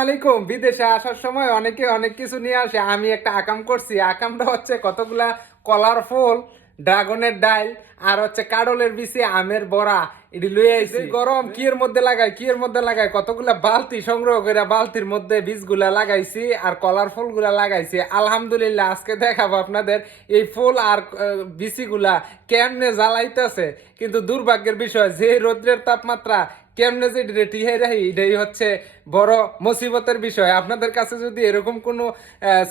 আলাইকুম। বিদেশে আসার সময় অনেকে অনেক কিছু নিয়ে আসে। আমি একটা আকাম করছি। আকামটা হচ্ছে কতগুলা কলার ফুল, ড্রাগনের ডাল আর হচ্ছে কাডলের বিচি, আমের বড়া এটি লইয়া আইছি। গরম কি এর মধ্যে লাগাই কতগুলা বালতি সংগ্রহ করে বালতির মধ্যে বীজগুলা লাগাইছি আর কলার ফুলগুলা লাগাইছি। আলহামদুলিল্লাহ আজকে দেখাবো আপনাদের এই ফুল আর বিচিগুলা কেমনে জ্বালাইতেছে। কিন্তু দুর্ভাগ্যের বিষয় যে রৌদ্রের তাপমাত্রা কেমনে যে টিহাই রাখি এটাই হচ্ছে বড় মুসিবতের বিষয়। আপনাদের কাছে যদি এরকম কোনো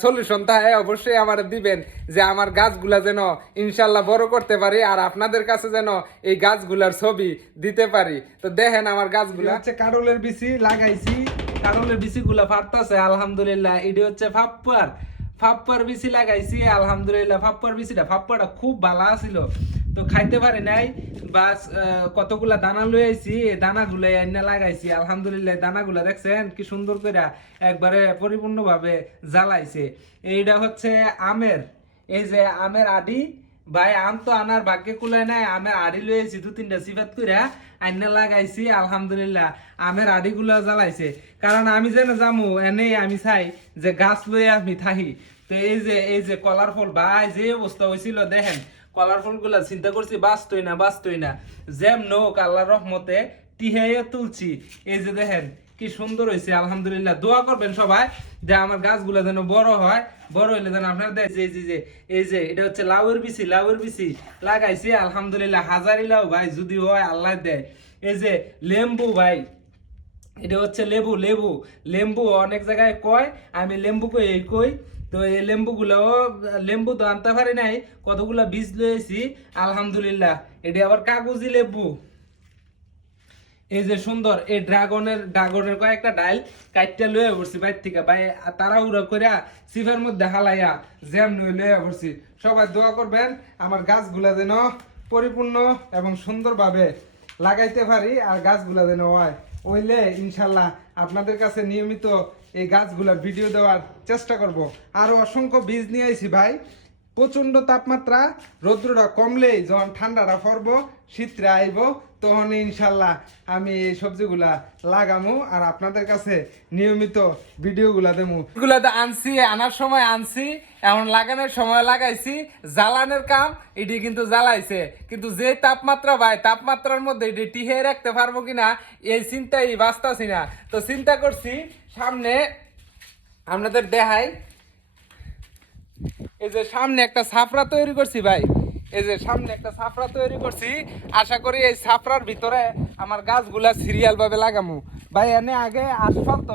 সলিউশন থাকে অবশ্যই আমার দিবেন, যে আমার গাছগুলা যেন ইনশাল্লাহ বড় করতে পারি আর আপনাদের কাছে যেন এই গাছগুলার ছবি দিতে পারি। তো দেখেন আমার গাছগুলা হচ্ছে কাডলের বিচি লাগাইছি, কাডলের বিচিগুলা ফাটতাছে আলহামদুলিল্লাহ। এটি হচ্ছে ফাপ্পার বিচি লাগাইছি আলহামদুলিল্লাহ। ফাপ্পাটা খুব ভালো ছিল, তো খাইতে পারি নাই। বাস কতগুলা দানা লই আইছি, দানাগুলো এনে লাগাইছি আলহামদুলিল্লাহ। দানাগুলা দেখছেন কি সুন্দর করে একবারে পরিপূর্ণভাবে জ্বালাইছে। এইটা হচ্ছে আমের, এই যে আমের আডি ভাই, আম তো আনার ভাগ্যে কুলায় নাই। আমের আডি লই আইছি 2-3টা সিফাত করে আইনে লাগাইছি আলহামদুলিল্লাহ। আমের আডিগুলা জ্বালাইছে, কারণ আমি যেন জামু এনে আমি চাই যে গাছ লই আমি থাকি। তো এই যে কলার ফল ভাই যে অবস্থা হয়েছিল দেখেন, কলার ফুলগুলা চিন্তা করছি বাঁচতই না যেমন হোক আল্লাহর রহমতে টিহাইয়া তুলছি। এই যে দেখেন কি সুন্দর হয়েছে আলহামদুলিল্লাহ। দোয়া করবেন সবাই যে আমার গাছগুলা যেন বড় হয়, বড় হইলে যেন আপনারা দেখ এই যে এটা হচ্ছে লাউয়ের বিচি লাগাইছি আলহামদুলিল্লাহ। হাজারি লাউ ভাই যদি হয় আল্লাহ দেয়। এই যে লেম্বু ভাই, এটা হচ্ছে লেম্বু অনেক জায়গায় কয়, আমি লেম্বু কই। তো এই লেম্বু তো আনতে পারি নাই, কতগুলা বীজ লয়েছি আলহামদুলিল্লাহ। এটি আবার কাগজি লেবু। এই যে সুন্দর এই ড্রাগনের কয়েকটা ডাল কাইটটা লয়ে পড়ছি বাইর থেকে ভাই, তাড়াহুড়া কইরা সিফের মধ্যে হালাইয়া জ্যাম লয়ে পড়ছি। সবাই দোয়া করবেন আমার গাছগুলা যেন পরিপূর্ণ এবং সুন্দরভাবে লাগাইতে পারি আর গাছগুলা যেন হয় ওইলে ইনশাল্লাহ আপনাদের কাছে নিয়মিত এই গাছগুলার ভিডিও দেওয়ার চেষ্টা করব। আরো অসংখ্য বীজ নিয়ে আইছি ভাই। প্রচন্ড তাপমাত্রা, রৌদ্রটা কমলেই যখন ঠান্ডাটা পড়ব, শীতটা আইব, তখন ইনশাল্লাহ আমি এই সবজিগুলা লাগামু আর আপনাদের কাছে নিয়মিত ভিডিওগুলা দেবো। এগুলা তো আনার সময় আনছি, এখন লাগানোর সময় লাগাইছি। জ্বালানোর কাম এটি কিন্তু জ্বালাইছে, কিন্তু যে তাপমাত্রা ভাই, তাপমাত্রার মধ্যে এটি টিহে রাখতে পারবো কিনা এই চিন্তাই বাঁচতাছি না। তো চিন্তা করছি সামনে আপনাদের দেখাই, এই যে সামনে একটা সাফরা তৈরি করছি ভাই, এই যে সামনে একটা সাফরা তৈরি করছি। আশা করি এই সাফরার ভিতরে আমার গাছগুলা সিরিয়াল ভাবে লাগামু ভাই। এনে আগে আসফাল্ট,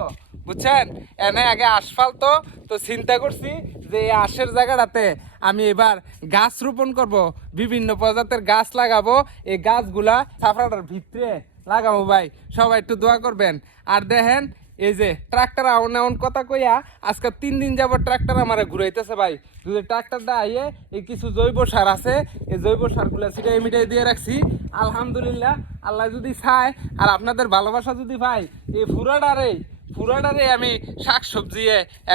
বুঝছেন, এনে আগে আসফাল্ট। তো চিন্তা করছি যে এই আশের জায়গাটাতে আমি এবার গাছ রোপণ করব, বিভিন্ন প্রজাতির গাছ লাগাবো। এই গাছগুলা সাফরাটার ভিতরে লাগাবো ভাই। সবাই একটু দোয়া করবেন। আর দেখেন এই যে ট্রাক্টর এমন কথা কইয়া আজকে 3 দিন যাবত ট্রাক্টর আমার ঘুরাইতেছে ভাই। যদি ট্রাক্টরটা আইয়ে এই কিছু জৈব সার আছে, এই জৈব সারগুলো ছিটাই মিটাই দিয়ে রাখছি আলহামদুলিল্লাহ। আল্লাহ যদি চায় আর আপনাদের ভালোবাসা যদি পাই, এই ফুরাডারে আমি শাক সবজি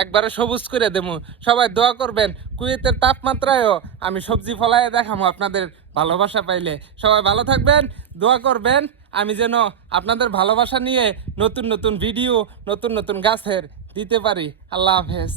একবারে সবুজ করে দেবো। সবাই দোয়া করবেন। কুয়েতের তাপমাত্রায়ও আমি সবজি ফলাইয়ে দেখাবো আপনাদের ভালোবাসা পাইলে। সবাই ভালো থাকবেন, দোয়া করবেন আমি যেন আপনাদের ভালোবাসা নিয়ে নতুন নতুন ভিডিও, নতুন নতুন গাছের দিতে পারি। আল্লাহ হাফেজ।